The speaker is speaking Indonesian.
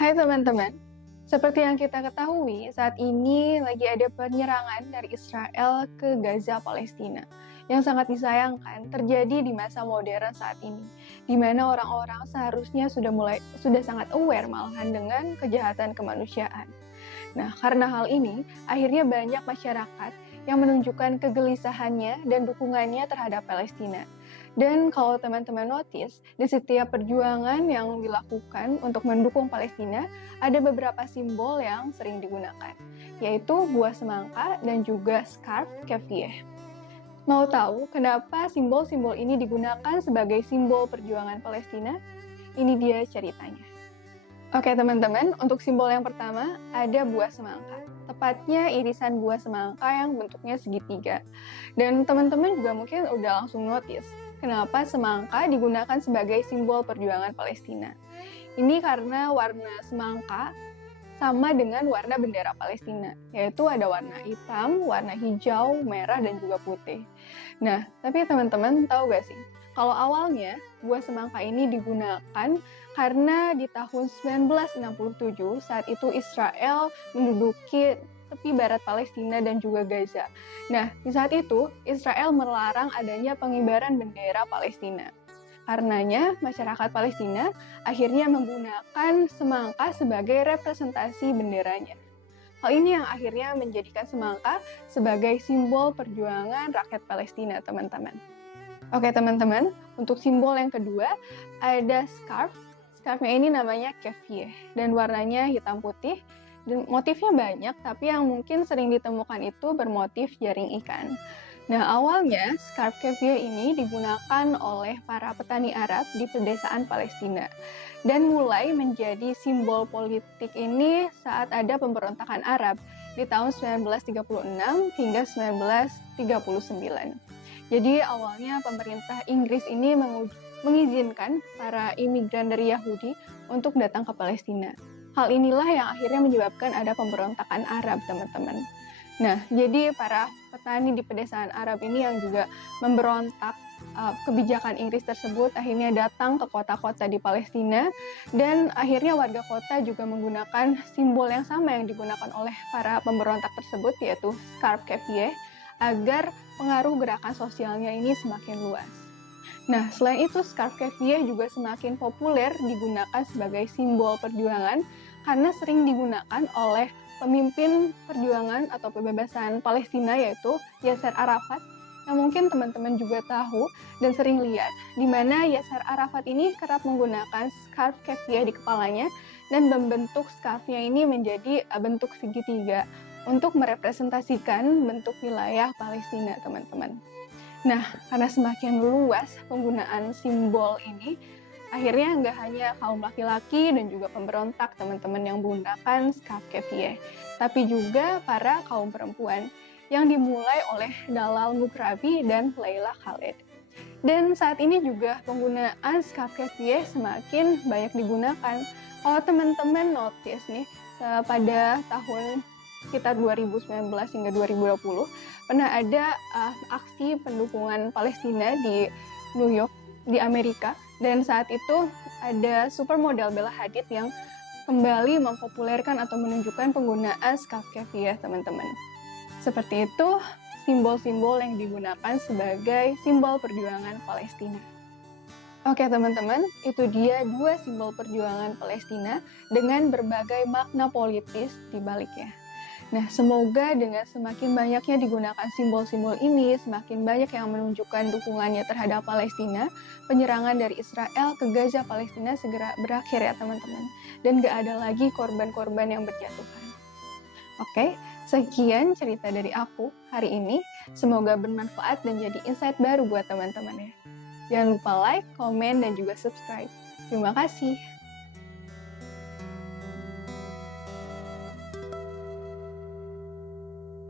Hai teman-teman, seperti yang kita ketahui, saat ini lagi ada penyerangan dari Israel ke Gaza, Palestina, yang sangat disayangkan terjadi di masa modern saat ini, di mana orang-orang seharusnya sudah sangat aware malahan dengan kejahatan kemanusiaan. Nah, karena hal ini, akhirnya banyak masyarakat yang menunjukkan kegelisahannya dan dukungannya terhadap Palestina. Dan kalau teman-teman notice, di setiap perjuangan yang dilakukan untuk mendukung Palestina, ada beberapa simbol yang sering digunakan, yaitu buah semangka dan juga scarf kefiyeh. Mau tahu kenapa simbol-simbol ini digunakan sebagai simbol perjuangan Palestina? Ini dia ceritanya. Oke teman-teman, untuk simbol yang pertama ada buah semangka. Tepatnya irisan buah semangka yang bentuknya segitiga. Dan teman-teman juga mungkin udah langsung notice kenapa semangka digunakan sebagai simbol perjuangan Palestina. Ini karena warna semangka sama dengan warna bendera Palestina, yaitu ada warna hitam, warna hijau, merah, dan juga putih. Nah, tapi teman-teman tahu gak sih, kalau awalnya buah semangka ini digunakan karena di tahun 1967 saat itu Israel menduduki tepi barat Palestina dan juga Gaza. Nah, di saat itu Israel melarang adanya pengibaran bendera Palestina. Karenanya, masyarakat Palestina akhirnya menggunakan semangka sebagai representasi benderanya. Hal ini yang akhirnya menjadikan semangka sebagai simbol perjuangan rakyat Palestina, teman-teman. Oke, teman-teman, untuk simbol yang kedua ada scarf. Scarfnya ini namanya kefiyeh dan warnanya hitam putih. Dan motifnya banyak, tapi yang mungkin sering ditemukan itu bermotif jaring ikan. Nah, awalnya scarf kefiyeh ini digunakan oleh para petani Arab di pedesaan Palestina dan mulai menjadi simbol politik ini saat ada pemberontakan Arab di tahun 1936 hingga 1939. Jadi awalnya pemerintah Inggris ini mengizinkan para imigran dari Yahudi untuk datang ke Palestina. Hal inilah yang akhirnya menyebabkan ada pemberontakan Arab, teman-teman. Nah, jadi para petani di pedesaan Arab ini yang juga memberontak kebijakan Inggris tersebut akhirnya datang ke kota-kota di Palestina dan akhirnya warga kota juga menggunakan simbol yang sama yang digunakan oleh para pemberontak tersebut yaitu scarf kefiyeh agar pengaruh gerakan sosialnya ini semakin luas. Nah, selain itu scarf kefiyeh juga semakin populer digunakan sebagai simbol perjuangan karena sering digunakan oleh pemimpin perjuangan atau pembebasan Palestina yaitu Yasser Arafat yang mungkin teman-teman juga tahu dan sering lihat di mana Yasser Arafat ini kerap menggunakan scarf kefiyeh di kepalanya dan membentuk scarfnya ini menjadi bentuk segitiga untuk merepresentasikan bentuk wilayah Palestina, teman-teman. Nah, karena semakin luas penggunaan simbol ini, akhirnya nggak hanya kaum laki-laki dan juga pemberontak teman-teman yang menggunakan scarf kefiyeh, tapi juga para kaum perempuan yang dimulai oleh Dalal Mukrabi dan Laila Khaled. Dan saat ini juga penggunaan scarf kefiyeh semakin banyak digunakan. Kalau teman-teman notice nih, pada tahun sekitar 2019 hingga 2020, pernah ada aksi pendukungan Palestina di New York, di Amerika. Dan saat itu ada supermodel Bella Hadid yang kembali mempopulerkan atau menunjukkan penggunaan scarf kefiyeh, teman-teman. Seperti itu, simbol-simbol yang digunakan sebagai simbol perjuangan Palestina. Oke teman-teman, itu dia dua simbol perjuangan Palestina dengan berbagai makna politis di baliknya. Nah, semoga dengan semakin banyaknya digunakan simbol-simbol ini, semakin banyak yang menunjukkan dukungannya terhadap Palestina, penyerangan dari Israel ke Gaza Palestina segera berakhir ya teman-teman. Dan gak ada lagi korban-korban yang berjatuhan. Oke, sekian cerita dari aku hari ini. Semoga bermanfaat dan jadi insight baru buat teman-teman ya. Jangan lupa like, komen, dan juga subscribe. Terima kasih.